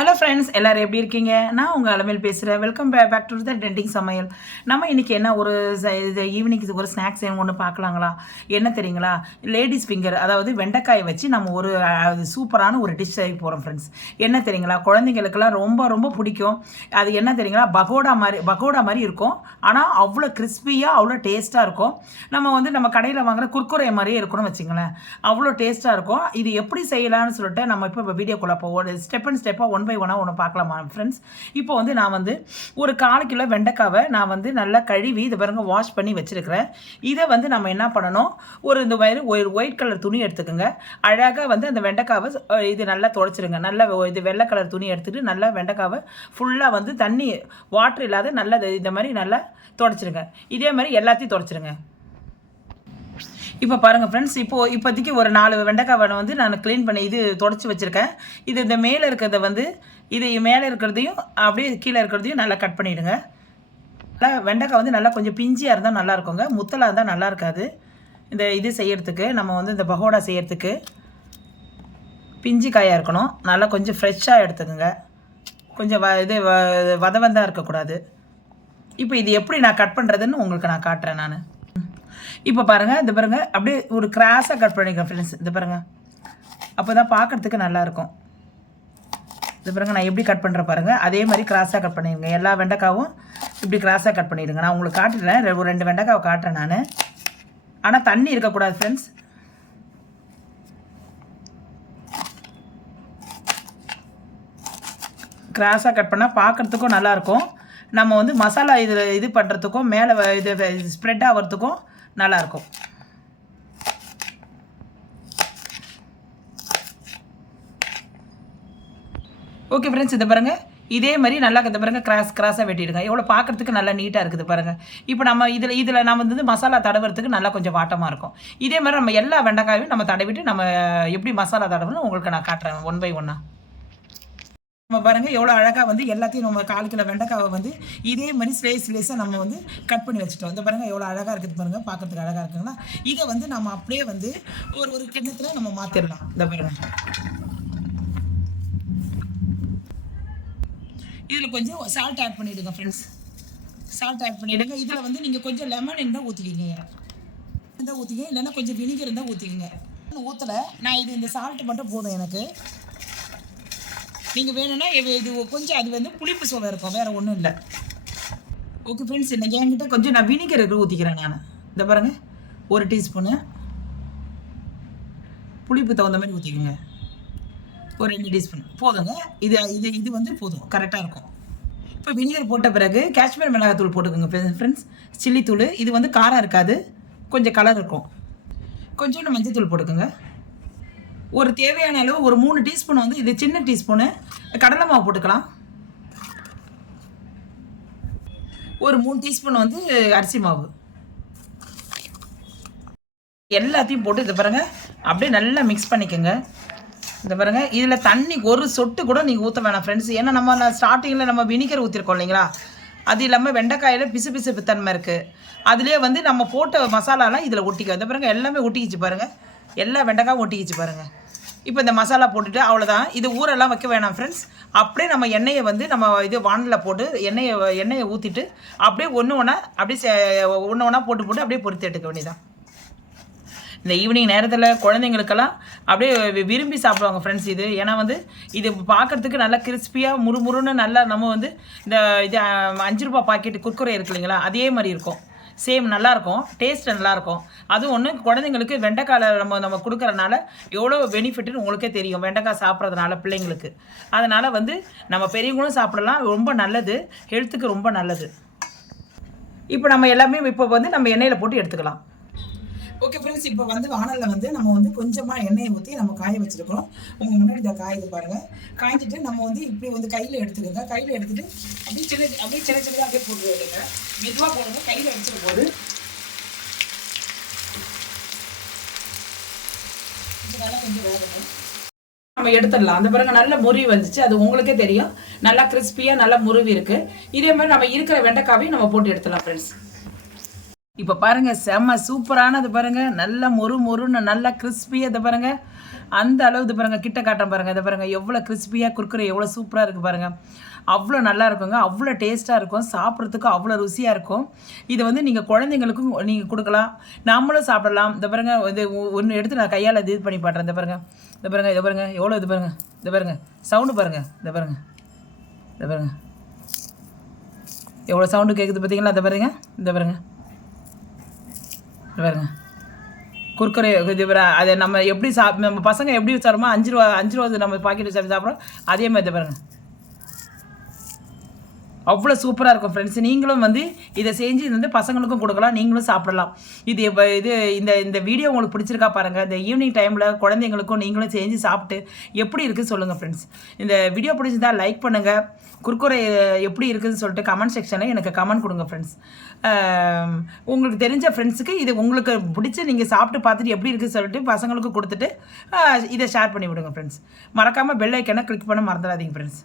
Hello friends எல்லாரும் எப்படி இருக்கீங்க? நான் உங்கள் அலமையில் பேசுகிறேன் welcome back to the trending சமையல். நம்ம இன்றைக்கி என்ன ஒரு ஈவினிங் ஒரு ஸ்நாக்ஸ் ஒன்று பார்க்கலாங்களா? என்ன தெரியுங்களா? லேடிஸ் ஃபிங்கர் அதாவது வெண்டைக்காயை வச்சு நம்ம ஒரு சூப்பரான ஒரு டிஷ் செய்ய போகிறோம் ஃப்ரெண்ட்ஸ் என்ன தெரியுங்களா? குழந்தைங்களுக்கெல்லாம் ரொம்ப ரொம்ப பிடிக்கும். அது என்ன தெரியுங்களா? பகோடா மாதிரி பகோடா மாதிரி இருக்கும். ஆனால் அவ்வளோ கிறிஸ்பியாக அவ்வளோ டேஸ்ட்டாக இருக்கும். நம்ம வந்து நம்ம கடையில் வாங்குற குர்குரை மாதிரியே இருக்கணும்னு வச்சுங்களேன் அவ்வளோ டேஸ்ட்டாக இருக்கும். இது எப்படி செய்யலாம்னு சொல்லிட்டு நம்ம இப்போ வீடியோக்குள்ளே போவோம். ஸ்டெப் அண்ட் ஸ்டெப்பாக ஒன் பை ஒன்னாக ஒன்று பார்க்கலாமா ஃப்ரெண்ட்ஸ் இப்போ வந்து நான் வந்து ஒரு கால் கிலோ வெண்டைக்காவை நான் வந்து நல்லா கழுவி இதை பாருங்க வாஷ் பண்ணி வச்சுருக்கிறேன். இதை வந்து நம்ம என்ன பண்ணணும்? ஒரு இந்த வயிறு ஒரு ஒயிட் கலர் துணி எடுத்துக்கோங்க. அழகாக வந்து அந்த வெண்டைக்காவை இது நல்லா துடைச்சிருங்க. நல்லா இது வெள்ளை கலர் துணி எடுத்துகிட்டு நல்லா வெண்டைக்காவை ஃபுல்லாக வந்து தண்ணி வாட்டர் இல்லாத நல்லா இந்த மாதிரி நல்லா துடைச்சிருங்க. இதே மாதிரி எல்லாத்தையும் துடைச்சிருங்க. இப்போ பாருங்கள் ஃப்ரெண்ட்ஸ் இப்போது இப்போதைக்கு ஒரு நாலு வெண்டைக்காவை வந்து நான் க்ளீன் பண்ணி இது தொடச்சி வச்சுருக்கேன். இது இந்த மேலே இருக்கிறத வந்து இது மேலே இருக்கிறதையும் அப்படியே கீழே இருக்கிறதையும் நல்லா கட் பண்ணிவிடுங்க நல்லா வெண்டைக்காய் வந்து நல்லா கொஞ்சம் பிஞ்சியாக இருந்தால் நல்லா இருக்குங்க. முத்தலாக இருந்தால் நல்லா இருக்காது. இந்த இது செய்கிறதுக்கு நம்ம வந்து இந்த பகோடா செய்கிறதுக்கு பிஞ்சு காயாக இருக்கணும். நல்லா கொஞ்சம் ஃப்ரெஷ்ஷாக எடுத்துக்கோங்க. கொஞ்சம் வ இது வ வதவந்தாக இருக்கக்கூடாது. இப்போ இது எப்படி நான் கட் பண்ணுறதுன்னு உங்களுக்கு நான் காட்டுறேன் நான். இப்போ பாருங்கள் இந்த பாருங்கள் அப்படியே ஒரு கிராஸாக கட் பண்ணிக்கிறேன் ஃப்ரெண்ட்ஸ் இந்த பாருங்கள் அப்போ தான் பார்க்குறதுக்கு நல்லாயிருக்கும் இது பாருங்கள் நான் எப்படி கட் பண்ணுற பாருங்கள் அதே மாதிரி கிராஸாக கட் பண்ணிடுங்க. எல்லா வெண்டைக்காவும் இப்படி கிராஸாக கட் பண்ணிடுங்க. நான் உங்களுக்கு காட்டுறேன் ரெ- ஒரு ரெண்டு வெண்டைக்காவை காட்டுறேன் நான். ஆனால் தண்ணி இருக்கக்கூடாது ஃப்ரெண்ட்ஸ் கிராஸாக கட் பண்ணால் பார்க்குறதுக்கும் நல்லாயிருக்கும் நம்ம வந்து மசாலா இது இது பண்ணுறதுக்கும் மேலே வ- இது ஸ்ப்ரெட் ஆகிறதுக்கும் நல்லாயிருக்கும். ஓகே ஃப்ரெண்ட்ஸ் இதை பாருங்கள் இதே மாதிரி நல்லா இந்த பாருங்கள் கிராஸ் கிராஸாக வெட்டிடுங்க. எவ்வளோ பார்க்குறதுக்கு நல்லா நீட்டாக இருக்குது பாருங்கள் இப்போ நம்ம இதில் இதில் நம்ம வந்து மசாலா தடவுறதுக்கு நல்லா கொஞ்சம் வாட்டமாக இருக்கும். இதே மாதிரி நம்ம எல்லா வெண்டைக்காயும் நம்ம தடவிட்டு நம்ம எப்படி மசாலா தடவுன்னு உங்களுக்கு நான் காட்டுறேன் ஒன் பை ஒன்னாக நம்ம பாருங்க எவ்வளோ அழகாக வந்து எல்லாத்தையும் நம்ம கால் கிலோ வெண்டைக்காவை வந்து இதே மாதிரி ஸ்லேஸ் ஸ்லேஸாக நம்ம வந்து கட் பண்ணி வச்சுட்டோம். இந்த பாருங்கள் எவ்வளோ அழகாக இருக்குது பாருங்கள் பார்க்கறதுக்கு அழகாக இருக்குங்களா? இதை வந்து நம்ம அப்படியே வந்து ஒரு ஒரு கிண்ணத்தில் நம்ம மாற்றிடலாம் இந்த பாருங்க. இதில் கொஞ்சம் சால்ட் ஆட் பண்ணிவிடுங்க ஃப்ரெண்ட்ஸ் சால்ட் ஆட் பண்ணிவிடுங்க இதில் வந்து நீங்கள் கொஞ்சம் லெமன் இருந்தால் ஊற்றிக்கிங்க இருந்தால் ஊற்றிக்கிங்க இல்லைன்னா கொஞ்சம் வினிகர் இருந்தால் ஊற்றிக்கிங்க ஊற்றலை நான் இது இந்த சால்ட் மட்டும் போதும் எனக்கு. நீங்கள் வேணும்னா இது இது கொஞ்சம் அது வந்து புளிப்பு சுவை இருக்கும் வேறு ஒன்றும் இல்லை. ஓகே ஃப்ரெண்ட்ஸ் இன்னைக்கு என்கிட்ட கொஞ்சம் நான் வினிகர் ஊற்றிக்கிறேன் நான். இந்த பாருங்கள் ஒரு டீஸ்பூனு புளிப்பு தகுந்த மாதிரி ஊற்றிக்கோங்க ஒரு ரெண்டு டீஸ்பூன் போதுங்க. இது இது இது வந்து போதும். கரெக்டாக இருக்கும். இப்போ வினிகர் போட்ட பிறகு காஷ்மீர் மிளகாத்தூள் போட்டுக்கோங்க ஃப்ரெண்ட்ஸ் சில்லி தூள். இது வந்து காரம் இருக்காது. கொஞ்சம் கலர் இருக்கும். கொஞ்சோண்டு மஞ்சத்தூள் போட்டுக்கோங்க. ஒரு தேவையான அளவு ஒரு மூணு டீஸ்பூன் வந்து இது சின்ன டீஸ்பூனு கடலை மாவு போட்டுக்கலாம். ஒரு மூணு டீஸ்பூன் வந்து அரிசி மாவு. எல்லாத்தையும் போட்டு இதை பாருங்கள் அப்படியே நல்லா மிக்ஸ் பண்ணிக்கோங்க. இந்த பாருங்க இதில் தண்ணி ஒரு சொட்டு கூட நீங்கள் ஊற்ற வேணாம் ஃப்ரெண்ட்ஸ் ஏன்னா நம்ம ஸ்டார்டிங்கில் நம்ம வினிகர் ஊற்றிருக்கோம் இல்லைங்களா? அது இல்லாமல் வெண்டைக்காயில் பிசு பிசுப்பு தன்மை இருக்குது அதுலேயே வந்து நம்ம போட்ட மசாலாலாம் இதில் ஒட்டிக்க இந்த பாருங்கள் எல்லாமே ஒட்டிக்கிச்சு பாருங்கள் எல்லா வெண்டக்காய் ஒட்டிக்கிச்சு பாருங்கள் இப்போ இந்த மசாலா போட்டுட்டு அவ்வளோதான் இது ஊரெல்லாம் வைக்க வேணாம் ஃப்ரெண்ட்ஸ் அப்படியே நம்ம எண்ணெயை வந்து நம்ம இது வானலில் போட்டு எண்ணெயை எண்ணெயை ஊற்றிட்டு அப்படியே ஒன்று ஒன்றா அப்படியே ஒன்று ஒன்றா போட்டு போட்டு அப்படியே பொறுத்து எடுக்க வேண்டியதான் இந்த ஈவினிங் நேரத்தில் குழந்தைங்களுக்கெல்லாம் அப்படியே வி- விரும்பி சாப்பிடுவாங்க ஃப்ரெண்ட்ஸ் இது. ஏன்னா வந்து இது பார்க்கறதுக்கு நல்லா கிறிஸ்பியாக முறுமுறுன்னு நல்லா நம்ம வந்து இந்த இது அஞ்சு ரூபா பாக்கெட் குர்குரை இருக்கு இல்லைங்களா? அதே மாதிரி இருக்கும். சேம் நல்லாயிருக்கும் டேஸ்ட் நல்லாயிருக்கும் அதுவும் ஒன்று குழந்தைங்களுக்கு வெண்டைக்காயில் நம்ம நம்ம கொடுக்குறனால எவ்வளோ பெனிஃபிட்னு உங்களுக்கே தெரியும். வெண்டைக்காய் சாப்பிட்றதுனால பிள்ளைங்களுக்கு. அதனால் வந்து நம்ம பெரியவங்களும் சாப்பிடலாம். ரொம்ப நல்லது. ஹெல்த்துக்கு ரொம்ப நல்லது. இப்போ நம்ம எல்லாமே இப்போ வந்து நம்ம எண்ணெயில் போட்டு எடுத்துக்கலாம். ஓகே ஃப்ரெண்ட்ஸ் இப்போ வந்து வானலில் வந்து நம்ம வந்து கொஞ்சமாக எண்ணெயை ஊற்றி நம்ம காய வச்சுருக்கிறோம். உங்கள் முன்னாடி இதை காயுது பாருங்கள் காய்ஞ்சிட்டு நம்ம வந்து இப்படி வந்து கையில் எடுத்துக்கோங்க. கையில் எடுத்துகிட்டு அப்படியே சின்ன அப்படியே சின்ன சின்னதாக அப்படியே போட்டு விடுங்க மெதுவாக போடுங்க. கையில் அடிச்சிட போது. இதனால கொஞ்சம் வேகணும் நம்ம எடுத்துடலாம். அந்த பாருங்க நல்ல முருவி வந்துச்சு. அது உங்களுக்கே தெரியும். நல்லா கிறிஸ்பியாக நல்லா முறிவு இருக்குது இதே மாதிரி நம்ம இருக்கிற வெண்டைக்காவையும் நம்ம போட்டு எடுத்துடலாம் ஃப்ரெண்ட்ஸ் இப்போ பாருங்கள் செம்ம சூப்பரானது பாருங்கள் நல்ல மொறு மொறுன்னு நல்லா கிறிஸ்பியாக இதை பாருங்கள் அந்த அளவு இது பாருங்கள் கிட்ட காட்டம் பாருங்கள் இதை பாருங்கள் எவ்வளோ கிறிஸ்பியாக குறுக்குற எவ்வளோ சூப்பராக இருக்குது பாருங்கள் அவ்வளோ நல்லா இருக்குங்க. அவ்வளோ டேஸ்ட்டாக இருக்கும். சாப்பிட்றதுக்கு அவ்வளோ ருசியாக இருக்கும். இதை வந்து நீங்கள் குழந்தைங்களுக்கும் நீங்கள் கொடுக்கலாம். நம்மளும் சாப்பிடலாம். இந்த பாருங்க இது ஒன்று எடுத்து நான் கையால் இது பண்ணி பாட்டுறேன் இந்த பாருங்க. இந்த பாருங்க இதை பாருங்க. எவ்வளோ இது பாருங்க. இந்த பாருங்க. சவுண்டு பாருங்க. இந்த பாருங்க. இந்த பாருங்க. எவ்வளோ சவுண்டு கேட்குது பார்த்தீங்களா இந்த பாருங்க. இந்த பாருங்க. பாருங்க. குர்குரே இது அதை நம்ம எப்படி சாப் நம்ம பசங்க எப்படி சாப்பிடுமோ அஞ்சு ரூபா அஞ்சு ரூபா நம்ம பாக்கெட் சாப்பிட்டு சாப்பிட்றோம். அதே மாதிரி இதை பாருங்க. அவ்வளோ சூப்பராக இருக்கும் ஃப்ரெண்ட்ஸ் நீங்களும் வந்து இதை செஞ்சு இது வந்து பசங்களுக்கும் கொடுக்கலாம் நீங்களும் சாப்பிடலாம். இது இது இந்த இந்த வீடியோ உங்களுக்கு பிடிச்சிருக்கா பாருங்கள் இந்த ஈவினிங் டைமில் குழந்தைங்களுக்கும் நீங்களும் செஞ்சு சாப்பிட்டு எப்படி இருக்குது சொல்லுங்கள் ஃப்ரெண்ட்ஸ் இந்த வீடியோ பிடிச்சிருந்தா லைக் பண்ணுங்கள் குறுக்குறை எப்படி இருக்குதுன்னு சொல்லிட்டு கமெண்ட் செக்ஷனில் எனக்கு கமெண்ட் கொடுங்க ஃப்ரெண்ட்ஸ் உங்களுக்கு தெரிஞ்ச ஃப்ரெண்ட்ஸுக்கு இது உங்களுக்கு பிடிச்சி நீங்கள் சாப்பிட்டு பார்த்துட்டு எப்படி இருக்குன்னு சொல்லிட்டு பசங்களுக்கு கொடுத்துட்டு இதை ஷேர் பண்ணி விடுங்க ஃப்ரெண்ட்ஸ் மறக்காமல் பெல் ஐக்கனை கிளிக் பண்ண மறந்துடாதீங்க ஃப்ரெண்ட்ஸ்